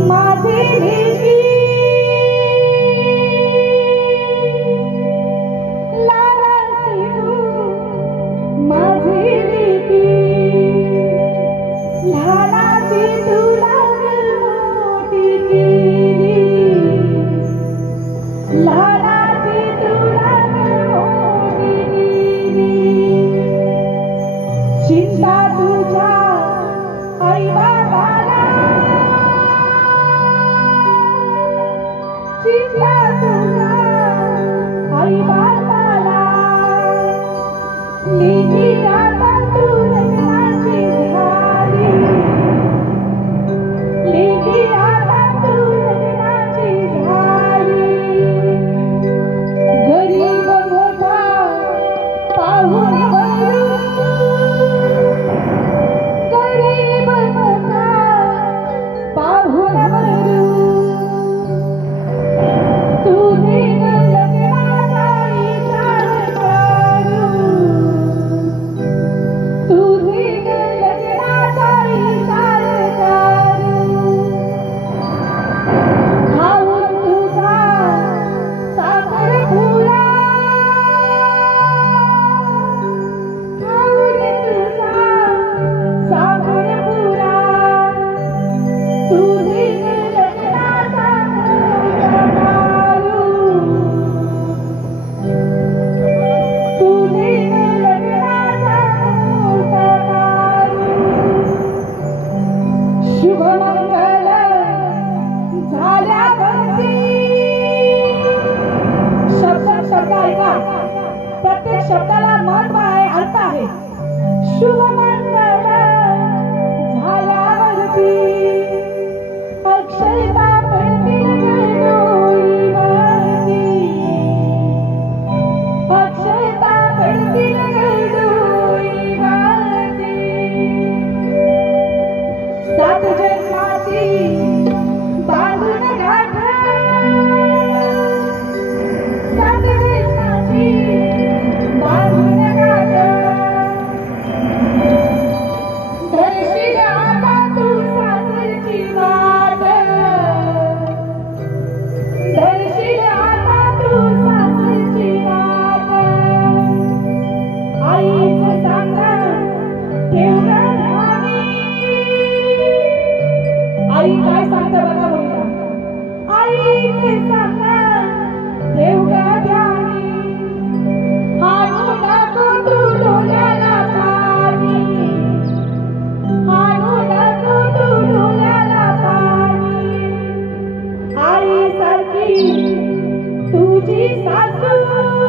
माझे लेकी लाडाची तू माझी लेकी लाडाची तुला मोठी केली लाडाची तुला मोठी केली चिंता तुझ्या आई बाबाला चिंता तुझ्या आई बाबाला लेकी आता तू लग्नाची झाली लेकी आता तू लग्नाची झाली गरीब मोठा पाहून गरीब मोठा पाहून तुझे लग्नाचा विचार करू तुझे लग्नाचा विचार करू खाऊन तुझा साखरपुडा खाऊन तुझा साखरपुडा तुझे लग्नाचा शुभमंगल झाल्यावरती शब्द ऐका प्रत्येक शब्दाला महत्व आहे अर्थ आहे शुभमंगल झाल्यावरती अक्षता पडतील डोळीवरती अक्षता पडतील डोळीवरती सात जन्माची बांधून गाठ सात जन्माची बांधून गाठ धरशील आता तू सासरची वाट धरशील आता तू सासरची वाट आईचं सांगा ठेवलं आई काय सांगते बघा मुलीला आईचे सांगा देवगा ध्यानी हाणू नको तू डोल्याला पाणी हाणू नको तू डोल्याला पाणी आई सारखी तुझी सासू